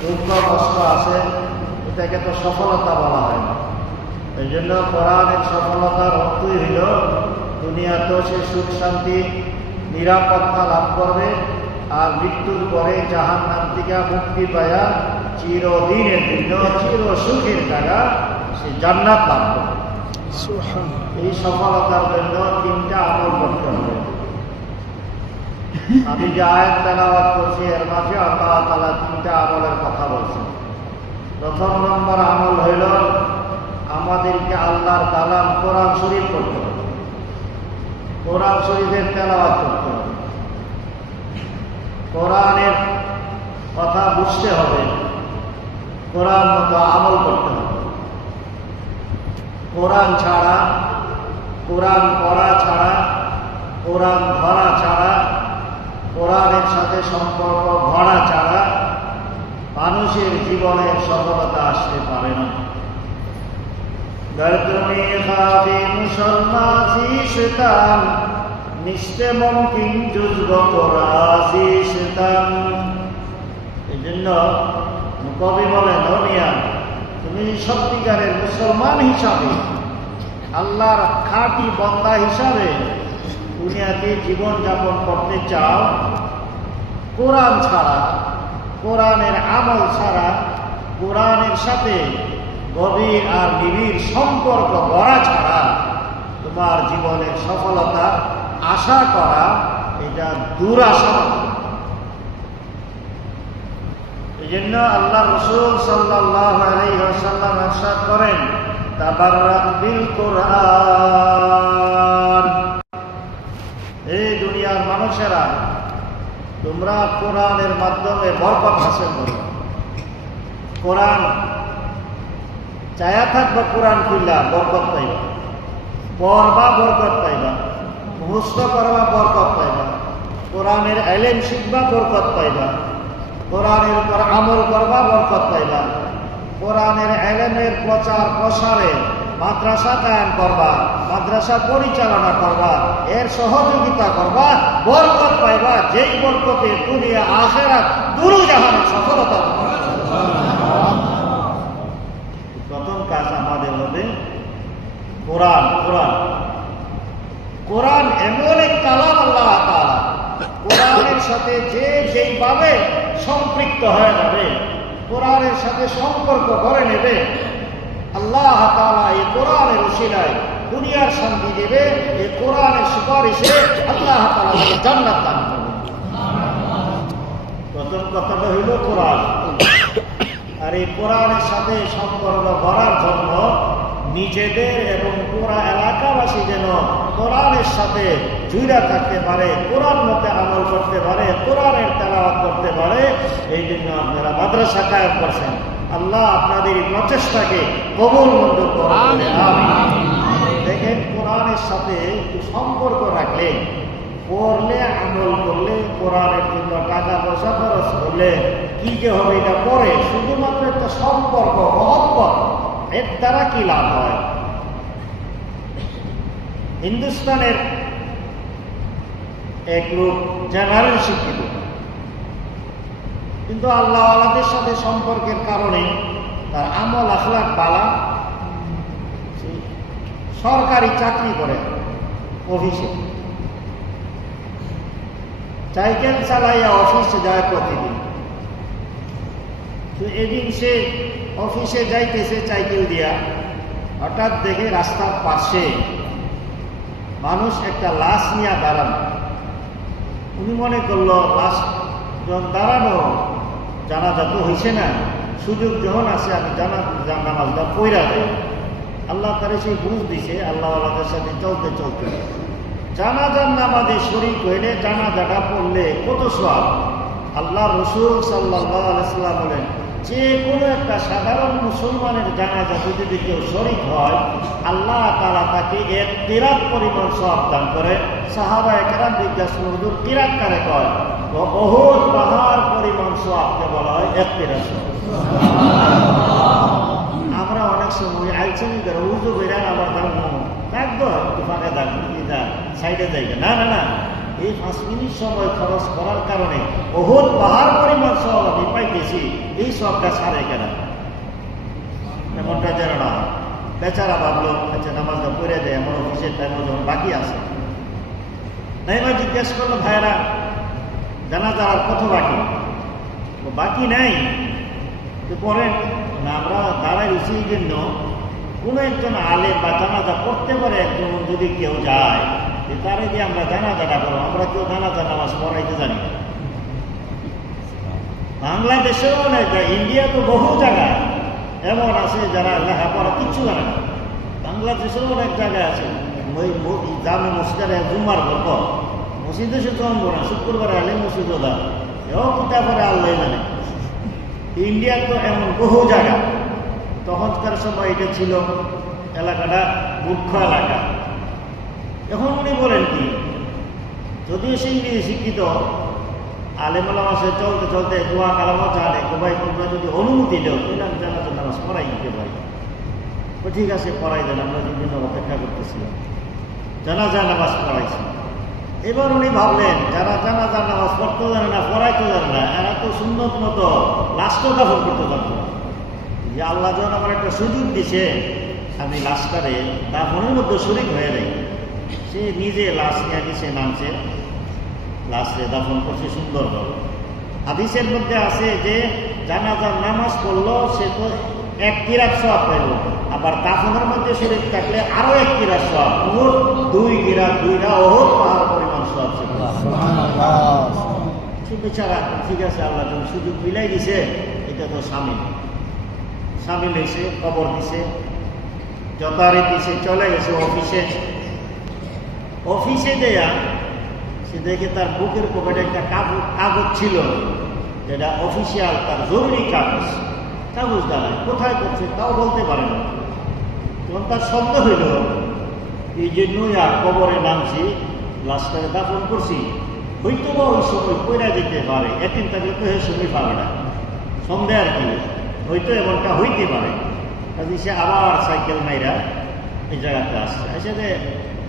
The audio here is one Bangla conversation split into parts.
দুঃখ কষ্ট আছে, এটাকে তো সফলতা বলা হয় না। এই জন্য কোরআনের সফলতার অর্থই হইল দুনিয়াতেও সে সুখ শান্তি নিরাপত্তা লাভ করবে, আর মৃত্যুর পরে জাহান্নাম থেকে মুক্তি পায়া চিরদিনের জন্য চির সুখের জায়গা সে জান্নাত লাভ করবে। এই সফলতার জন্য তিনটা আমল করতে হবে। আমি যে আয়াত তেলাওয়াত করছি এর মাঝে আল্লাহ তাআলা তিনটা আমলের কথা বলছেন। প্রথম নম্বর আমল হইল আমাদেরকে আল্লাহর কালাম কোরআন শরীফ করতে হবে, কোরআন শরীফের তেলাওয়াত করতে হবে, কোরআনের কথা বুঝতে হবে, কোরআন মতো আমল করতে হবে। কোরআন ছাড়া, কোরআন পড়া ছাড়া, কোরআন ধরা ছাড়া, কোরআনের সাথে সম্পর্ক গড়া ছাড়া মানুষের জীবনের সফলতা আসতে পারে না। দর্দনে খাবে মুসলমাজি শৈতান নিশ্চে মুমকিন জুজব কোরআজি শৈতান। এই জন্য কবি বলেন, দুনিয়া তুমি সত্যিকারের মুসলমান হিসাবে, আল্লাহর খাঁটি বান্দা হিসাবে দুনিয়াতে জীবন যাপন করতে চাও, কোরআন ছাড়া, কোরআনের আমল ছাড়া, কোরআনের সাথে গভীর আর নিবিড় সম্পর্ক গড়া ছাড়া তোমার জীবনের সফলতা আশা করা এটা দুরাশা। এই জন্য আল্লাহ রাসূল সাল্লাল্লাহু আলাইহি ওয়াসাল্লাম ইরশাদ করেন, তাবাররাক বিল কোরআন। এই দুনিয়ার মানুষেরা তোমরা কোরআনের মাধ্যমে বরকত হাসিল করো। কোরআন চায়া থাকবা, কোরআন খুললা বরকত পাইবা, পড়বা বরকত পাইবা, মুখস্থ করবা বরকত পাইবা, কোরআনের ইলম শিখবা বরকত পাইবা, কোরআনের উপর আমল করবা বরকত পাইবা, কোরআনের ইলমের প্রচার প্রসারে মাদ্রাসা কায়েম করবা, মাদ্রাসা পরিচালনা করবা, এর সহযোগিতা করবা, বরকত পাইবা। যেই বরকতে দুনিয়া আখিরাত দুরুজাহানের সফলতা। প্রথম কাজ আমাদের হবে কোরআন। কোরআন কোরআন এমন এক কালাম আল্লাহ তাআলা, কোরআনের সাথে যে যেইভাবে সম্পৃক্ত হয়ে যাবে, কোরআনের সাথে সম্পর্ক করে নেবে, আল্লাহ তাআলা এই কোরআনের উসিলায় দুনিয়ার শান্তি দেবে। এই কোরআনের সুপারিশে আল্লাহ তাআলা তাকে জান্নাত দান করবে। প্রথম কথাটা হইল কোরআন। আর এই কোরআনের সাথে সম্পর্ক গড়ার জন্য নিজেদের এবং পুরা এলাকাবাসী যেন কোরআনের সাথে জুড়ে থাকতে পারে, কোরআন মতে আমল করতে পারে, কোরআনের তেলাওয়াত করতে পারে। এই জন্য আপনারা মাদ্রাসা কায়েম করছেন। আল্লাহ আপনাদের এই প্রচেষ্টাকে কবুল মঞ্জুর করুন। দেখেন, কোরআনের সাথে একটু সম্পর্ক রাখলে, পড়লে, আমল করলে, কোরআনের জন্য টাকা পয়সা খরচ করলে কি যে হবে এটা পরে, শুধুমাত্র একটা সম্পর্ক, মহব্বত, এর দ্বারা কি লাভ হয়? হিন্দুস্তানের এক লোক জেনারেল শিক্ষিত, কিন্তু আল্লাহ আল্লাহদের সাথে সম্পর্কের কারণে তার আমল আখলাক বালা, সরকারি চাকরি করে অফিসে, সাইকেল চালাইয়া অফিসে যায় প্রতিদিন। তো এদিন সে অফিসে যাইতেছে সাইকেল দিয়া, হঠাৎ দেখে রাস্তার পাশে মানুষ একটা লাশ নিয়ে দাঁড়ানো। উনি মনে করলো লাশ যখন দাঁড়ানো, জানাজা তো হয়েছে না, সুযোগ যখন আছে আমি নামাজটা পড়া দেয়। আল্লাহ তারে সেই বুঝ দিছে, আল্লাহ আল্লাহদের সাথে চলতে চলতে জানাজার নামাজে শরীক হইলে, জানাজাটা পড়লে কত সওয়াব। আল্লাহ রাসূল সাল্লাল্লাহু আলাইহি ওয়াসাল্লাম বলেন, যে কোনো একটা সাধারণ মুসলমানের জানাজা যদি কেউ শরীক হয়, আল্লাহ তাআলা তাকে এক কিরাত পরিমাণ সওয়াব দান করে। সাহাবায়ে কেরাম জিজ্ঞাসা করলেন, হুজুর কিরাত কারে কয়? উহুদ পাহাড় পরিমাণ সওয়াবকে বলা হয় এক কিরাত। আমরা অনেক সময় আইছেন উজু বেরা আবার থাকবো একটু ফাঁকা থাকবো, সাইডে যাইবে না, না, না, এই 5 মিনিট সময় খরচ করার কারণে উহুদ পাহাড় পরিমাণ সওয়াব আমি পাইতেছি। দিছি, এই সবটা সারে কেন? এমনটা যেন না হয়। বেচারা ভাবলো আচ্ছা নামাজটা পড়ে দেয়, আমার অফিসের টাইম যখন বাকি আছে। নাইমা জিজ্ঞেস করলো, ভাইয়েরা জানাজা আর কত বাকি? বাকি নাই। তো পরে না, আমরা দাঁড়াই রয়েছি এই জন্য কোনো একজন আলেম বা জানাজা করতে পারে একজন, যদি কেউ যায় তারে দিয়ে আমরা জানাজাটা করবো। আমরা কেউ জানাজা নামাজ পড়াইতে জানি না। বাংলাদেশেও অনেক, ইন্ডিয়া তো বহু জায়গায় এমন আছে যারা লেখাপড়া কিচ্ছু জানে না। বাংলাদেশেও অনেক জায়গায় আছে, ওই জামে মসজিদে জুম্মার গল্প মসজিদে সে জন্ম না, শুক্রবার আলে মসজিদ ওদা এও কিতাব করে আল্লাহ জানে। ইন্ডিয়ার তো এমন বহু জায়গা। তখনকার সময় এটা ছিল এলাকাটা মূর্খ এলাকা। এখন উনি বলেন কি, যদিও সে ইংরেজি শিক্ষিত, আলেমালাম আছে, চলতে চলতে দোয়া কালামও জানে, ভাই তোমরা যদি অনুমতি দেও তাহলে আমি জানাজা নামাজ পড়াই দিতে পারি। তো ঠিক আছে, পড়াই দেন, আমরা বিভিন্ন অপেক্ষা করতেছিলাম। জানাজা নামাজ পড়াইছি। এবার উনি ভাবলেন যারা জানাজা নামাজ পড়তে জানে না, পড়াইতে জানে না, এরা তো সুন্নত মতো লাশটা দাফন করতে পারতো না। যে আল্লাহ যখন আমার একটা সুযোগ দিছে, আমি লাশটারে দাফনের মধ্যে শরীক হয়ে যাই। সে নিজে লাশ নিয়ে নিচে নামছে, লাশে দাফন করছে সুন্দরভাবে। হাদিসের মধ্যে আছে যে জানাজার নামাজ পড়লো সে তো 1 কিরাত সওয়াব পাইল, আবার দাফনের মধ্যে শরীক থাকলে আরো 1 কিরাত সওয়াব, মোট 2 কিরাত, 2টা ওহদ পাহাড় পরিমাণ সওয়াব ছিল। সে বেচারা ঠিক আছে, আল্লাহ যখন সুযোগ মিলাই দিছে, এটা তো সামিল হয়েছে, খবর দিছে, যথারীতি সে চলে গেছে অফিসে দেয়া। সে দেখে তার বুকের পকেটে একটা কাগজ ছিল, যেটা অফিসিয়াল, তার জরুরি কাগজ দাঁড়ায়, কোথায় করছে তাও বলতে পারে না। তখন তার সন্দেহ হইল, এই জন্যই আর কবরে নামছি, লাশটাকে দাফন করছি, হয়তো বা ওই সময় পয়রা যেতে পারে, একদিন থাকলে তো এই সময় পাবে না, সন্দেহ আর কি, হয়তো এমনটা হইতে পারে। কাজে সে আবার সাইকেল মাইরা এই জায়গাতে আসছে। এসে যে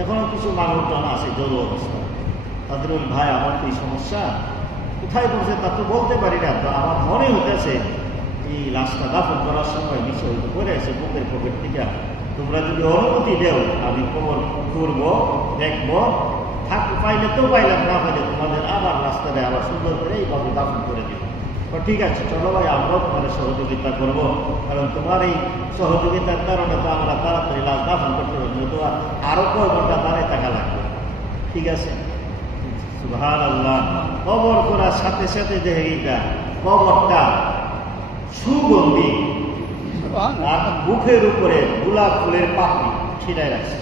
এখনো কিছু মানুষজন আছে জরুরি অবস্থা, তাদের ওই ভাই আমার তো এই সমস্যা, কোথায় বলছে তা তো বলতে পারি না, তো আমার মনে হইতেছে এই লাশটা দাফন করার সময় বিষয় করে আছে বুকের পকেট থেকে, তোমরা যদি অনুমতি দেও আমি খবর করবো, দেখবো, পাইলে তো পাইলাম, না পাইলে তোমাদের আবার রাস্তায় আবার সুন্দর করে এইভাবে দাফন করে দেব। ঠিক আছে, চলো ভাই, আমরাও তোমাদের সহযোগিতা করবো, কারণ তোমার এই সহযোগিতার কারণে তো আমরা তাড়াতাড়ি লাশ দাফন করতে পারবো, তো আরো কয় ঘন্টা দাঁড়িয়ে থাকা লাগবে। ঠিক আছে, সুবহানাল্লাহ। কবর করার সাথে সাথে দেখে এইটা কবরটা সুগন্ধি, আর বুকের উপরে গোলাপ ফুলের পাপড়ি ছিটায় রাখছে,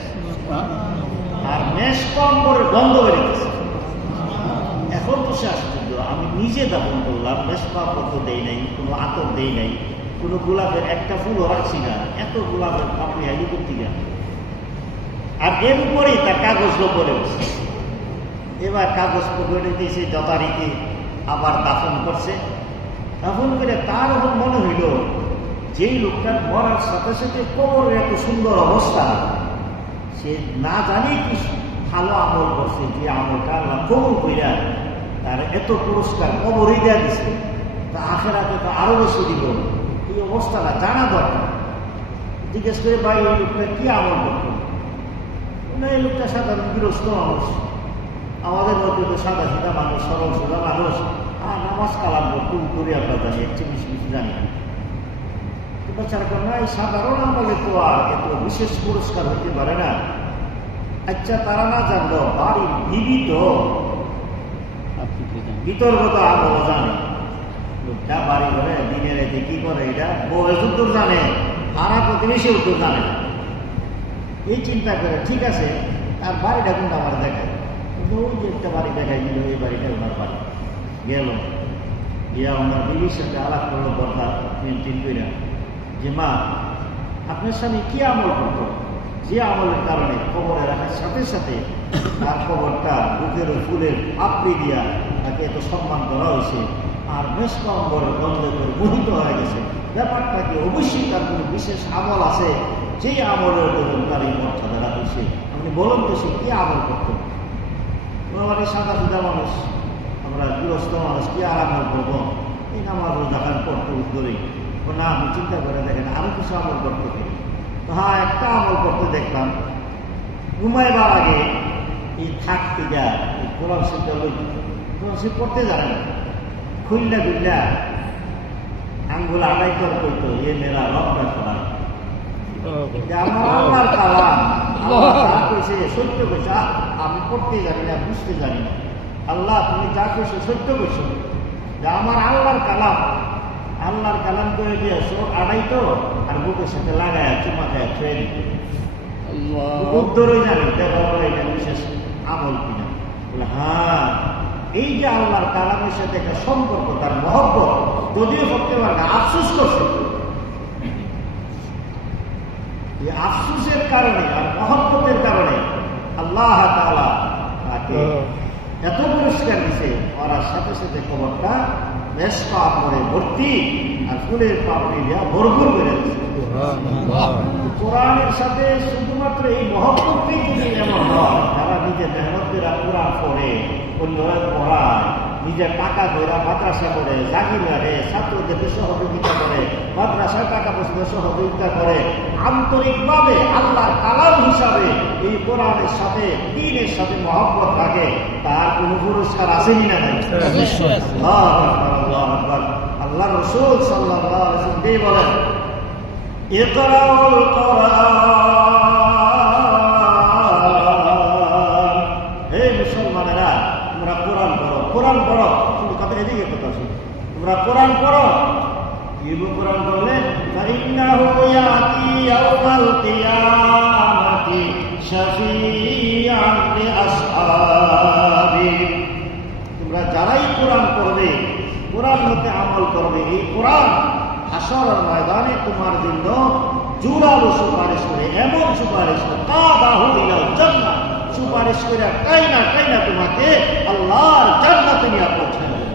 আর মেষ কম্বরের গন্ধ বেরিয়েছে। এখন তো সে আশ্চর্য, আমি নিজে দাফন করলাম, মেষ পাপড় তো দেই নাই, কোনো আতর দেই নাই, কোনো গোলাপের একটা ফুলও রাখছি না, এত গোলাপের পাপড়ি আইলি করতে গেল, আর এর উপরেই তার কাগজগুলো পড়ে বসে। এবার কাগজ পকেটে দিয়েছে যথারীতি, আবার দাফন করছে। দাফন করে তার এখন মনে হইল যেই লোকটার মরার সাথে সাথে কবরের এত সুন্দর অবস্থা, সে না জানি কি ভালো আমল করছে, যে আমলটা আল্লাহ কবুল কইরা তার এত পুরস্কার কবরই দেওয়া দিছে, তা আখেরাতে তো আরো বেশি দিব। এই অবস্থাটা জানা দরকার। জিজ্ঞেস করে ভাই এই লোকটা কি আমল করতো? এই লোকটা সাধারণ গৃহস্থ মানুষ, আমাদের মধ্যে তো সাদা সিধা মানুষ, সরল সোজা মানুষ, আর নামাজ কালাম করতো করে আমরা জানি, একটু বেশি কিছু জানি না। বাচ্চারা কেন এই সাধারণ আমলে তো আর এত বিশেষ পুরস্কার হতে পারে না। আচ্ছা, তারা না জানলো বাড়ির বিবি তো বিতর্কত আমল জানে, লোকটা বাড়ি ঘরে দিনের এতে কি করে, এটা বউয়ের উত্তর জানে, পাড়া প্রতিবেশী উত্তর জানে না। এই চিন্তা করে ঠিক আছে, তার বাড়িটা কিন্তু আমার দেখায়, ওই যে একটা বাড়ি দেখাই দিল, এই বাড়িটা ওনার বাড়ি। গেল গিয়া ওনার বিবির সাথে আলাপ করলো, কথা মেনটেন করে, যে মা আপনার স্বামী কি আমল করত, যে আমলের কারণে কবরে রাখার সাথে সাথে তার কবরটা বুকের ফুলের আপড়ি দিয়া তাকে এত সম্মান করা হয়েছে, আর বেশ কম্বরের গন্ধ করে মোহিত হয়ে গেছে। ব্যাপারটা কি অবশ্যই তার কোনো বিশেষ আমল আছে, যেই আমলের দরুন তার এই মর্যাদা হয়েছে। আপনি বলুন তো সে কি আমল করত? আমার এই সাদা সুদা মানুষ, আমরা গৃহস্থ মানুষ, কি আর আমল করবো? এই নামাজ রোজা খান পড়তে উদ্দরেই, না আমি চিন্তা করে দেখেন আরো কিছু আমল করতে পারি। তো হ্যাঁ, একটা আমল করতে দেখলাম, ঘুমাইবার আগে এই থাকতে যা কোরআন শরীফটা লই, কোরআন শরীফ পড়তে জানে না, খুললা খুললা আঙ্গুল আড়াই করে কইতো এ মেরা রবটা করা আমার আল্লাহর কালাম, আল্লাহ যা কইছে সত্য কইছে, আমি পড়তে জানি না, বুঝতে জানি না। আল্লাহ তুমি যা কইছো সত্য কইছো, যে আমার আল্লাহর কালাম, আল্লাহর কালাম করে দিয়ে চোখ আড়াইতো আর বুকের সাথে লাগায় চুমা খায় ছুঁয়ে দিত। উত্তরই জানি দেখো এটা বিশেষ আমল কিনা। বলে হ্যাঁ, এই যে আল্লাহর কালামের সাথে একটা সম্পর্ক, তার মহব্বত, যদিও করতে পারে না, আফসোস করছে। এই আফসোসের কারণে আর মহব্বতের কারণে আল্লাহ তাআলা তাকে এত পুরস্কার দিছে, ওরা সাথে সাথে খবরটা মেসকা পরে ভর্তি আর ফুলের পাপড়ি দিয়া ভরপুর করে দিচ্ছে। কোরআনের সাথে শুধুমাত্র এই মহব্বতই যদি এমন হয়, যারা নিজের মেহনত করে কোরআন পড়ে, অন্যরা পড়ায়, নিজের টাকা ধরা মাদ্রাসা করে, জাগিরারে ছাত্রদেরকে সহযোগিতা করে, মাদ্রাসায় টাকা পয়সা সহযোগিতা করে, আন্তরিকভাবে আল্লাহর কালাম হিসাবে এই কোরআনের সাথে দ্বীনের সাথে মহব্বত থাকে, তার কোন পুরস্কার আসেনি না নাই? আল্লাহ রাসূল সাল্লাল্লাহু আলাইহি ওয়াসাল্লাম বলেন, ইকরাউল কোরআন, হে মুসলমানেরা তোমরা কোরআন পড়ো, কোরআন পড়ো। কিন্তু কথা এদিকে কথা আছে, তোমরা কোরআন পড়ো। কি কোরআন পড়লে? ফাইন্নাহু ইয়াতি ইয়াউমাল কিয়ামাতি শাফিআন লিআসহাবি, তোমরা যারাই কোরআন পড়বে, কোরআন হতে আমল করবে, এই কোরআন হাসরের ময়দানে তোমার জন্য জোরালো সুপারিশ করে, এমন সুপারিশ করে কাদাহু ইলাল জান্নাহ, সুপারিশ করে কাইনা কাইনা তোমাকে আল্লাহর জান্নাতে নিয়ে পৌঁছায় দেবে।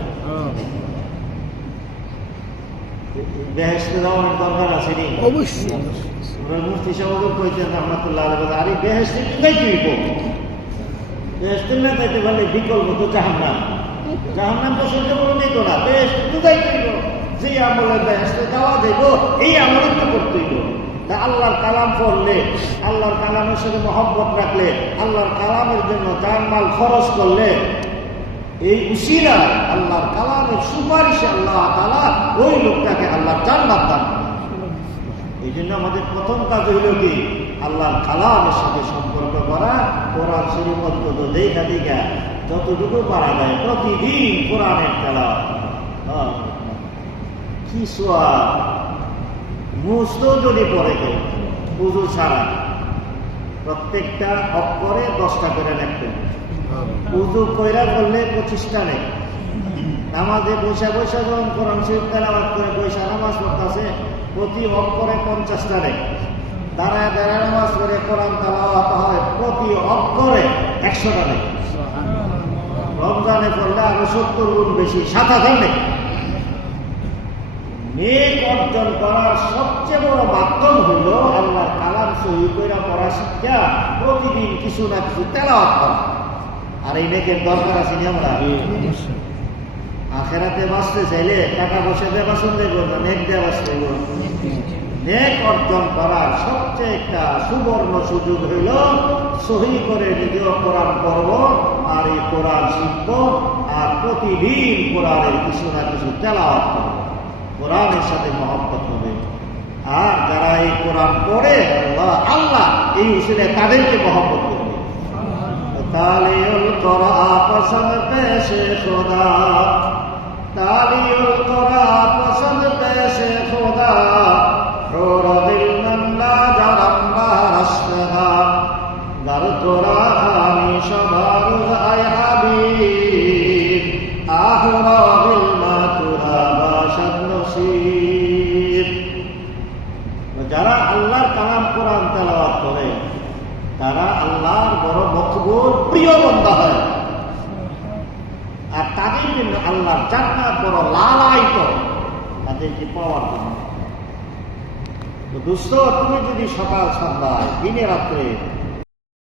বেহেশতে যাওয়ার দরকার আছে নি? অবশ্যই। মুফতি সাহেব কইতেন রাহমাতুল্লাহ আলাইহি, আরে বেহেশতে যাইতে হইব, বেহেশতে না যাইতে পারলে বিকল্প তো জাহান্নাম। জাহান্নাম তো সহ্য করে নিত না, বেহেশতে তো যাইতে হইব। যে আমলে বেহেশতে যাওয়া যাইব, এই আমলে তো করতে হইব। আল্লাহর কালাম পড়লে, আল্লাহর কালামের সাথে মহব্বত রাখলে, আল্লাহর কালামের জন্য জান মাল খরচ করলে, এই উসিলায় আল্লাহর কালামের সুপারিশে আল্লাহ তাআলা ওই লোকটাকে আল্লাহর জান্নাত দান করেন। এই জন্য আমাদের প্রথম কাজ হইল কি? আল্লাহর কালামের সাথে সম্পর্ক করা, কোরআন শরীফ অন্তত দেখা দেখা যতটুকু পারা যায় প্রতিদিন কোরআনের তেলাওয়াত। কি সোয়াব! মুস্ত যদি পড়ে কেউ উযু ছাড়া, প্রত্যেকটা অক্ষরে 10টা করে লিখতে, উযু কইরা করলে 25টা নেই। নামাজে বৈশা বৈশা যখন কোরআন শরীফ তেলাওয়াত করে বৈশা নামাজ পড়তেছে, প্রতি অক্ষরে 50টা নেই। দাঁড়ায় দাঁড়ায় নামাজ করে কোরআন তেলাওয়াত হয়, প্রতি অক্ষরে 100টা নেই। রমজানে পড়লে আরো 70 গুণ বেশি, 7000 নেই। নেক অর্জন করার সবচেয়ে বড় মাধ্যম হইল আল্লাহর কালাম সহি কইরা পড়া শিক্ষা, প্রতিদিন কিছু না কিছু তেলাওয়াত করা। আর এই নেকের দরকার আছে নি? আমরা আখেরাতে বাঁচতে চাইলে টাকা পয়সা দিয়ে বাঁচন দেব না, নেক দিয়ে বাঁচতে দেব। নেক অর্জন করার সবচেয়ে একটা সুবর্ণ সুযোগ হইল সহি করে নিজেও কোরআন পড়ব, আর এই কোরআন শিখব, আর প্রতিদিন কোরআনের কিছু না কিছু তেলাওয়াত করব। কোরআনের সাথে মহব্বত হবে। আর যারা এই কোরআন পড়ে, আল্লাহ এই উসিলে তাদেরকে মহব্বত করবে। তালিউল কোরআন পছন্দ পেশে খোদা, তালিউল কোরআন পছন্দ পেশে খোদা, রোরা দিল নন্না জারাম্বা রাসদা, দার কোরআনি সবারু আয় হাবিব, আহরা বিল মাতুরা বাশাদ নসিব। যারা আল্লাহর কালাম কোরআন তেলাওয়াত করে, তারা আল্লাহর বড় মকবুল প্রিয় বান্দা হয়, আর তাদের জন্য আল্লাহর জান্নাত বড় লালায়িত, তাদেরকে পাওয়ার জন্য। দোস্ত, তুমি যদি সকাল সন্ধ্যায় দিনে রাত্রে